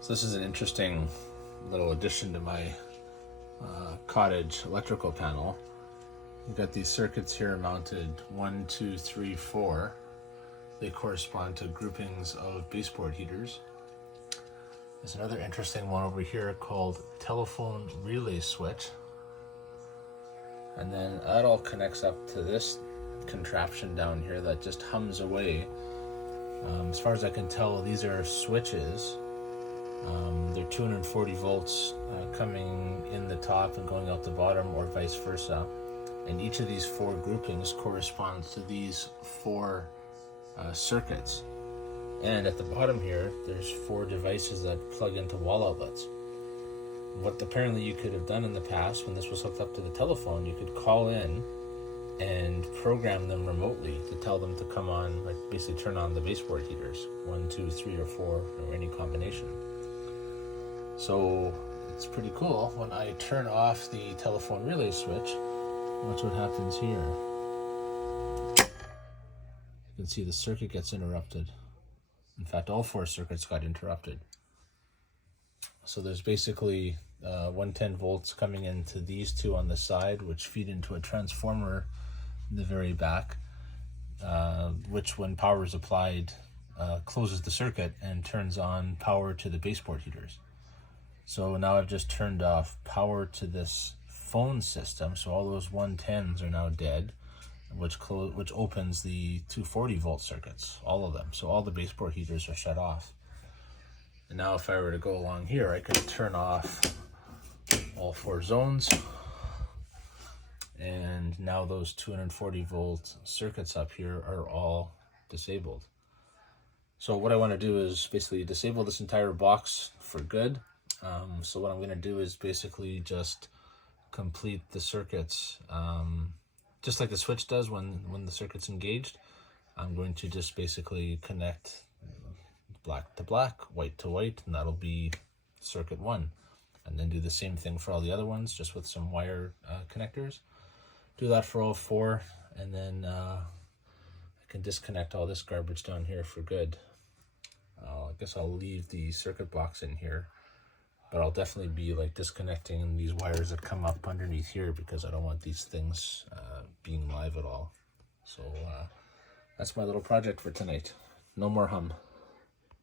So this is an interesting little addition to my Cottage electrical panel. We've got these circuits here mounted 1, 2, 3, 4. They correspond to groupings of baseboard heaters. There's another interesting one over here called telephone relay switch. And then that all connects up to this contraption down here that just hums away. As far as I can tell, these are switches. They're 240 volts coming in the top and going out the bottom, or vice versa. And each of these 4 groupings corresponds to these 4 circuits. And at the bottom here, there's 4 devices that plug into wall outlets. What apparently you could have done in the past when this was hooked up to the telephone, you could call in and program them remotely to tell them to come on, like basically turn on the baseboard heaters, 1, 2, 3, or 4, or any combination. So it's pretty cool. When I turn off the telephone relay switch, watch what happens here. You can see the circuit gets interrupted. In fact, all 4 circuits got interrupted. So there's basically 110 volts coming into these 2 on the side, which feed into a transformer in the very back, which when power is applied, closes the circuit and turns on power to the baseboard heaters. So now I've just turned off power to this phone system, so all those 110s are now dead, which opens the 240 volt circuits, all of them. So all the baseboard heaters are shut off. And now if I were to go along here, I could turn off all 4 zones. And now those 240 volt circuits up here are all disabled. So what I want to do is basically disable this entire box for good. So what I'm going to do is basically just complete the circuits, just like the switch does when the circuit's engaged. I'm going to just basically connect black to black, white to white, and that'll be circuit 1. And then do the same thing for all the other ones, just with some wire connectors. Do that for all 4, and then I can disconnect all this garbage down here for good. I guess I'll leave the circuit box in here, but I'll definitely be like disconnecting these wires that come up underneath here, because I don't want these things being live at all. So that's my little project for tonight. No more hum.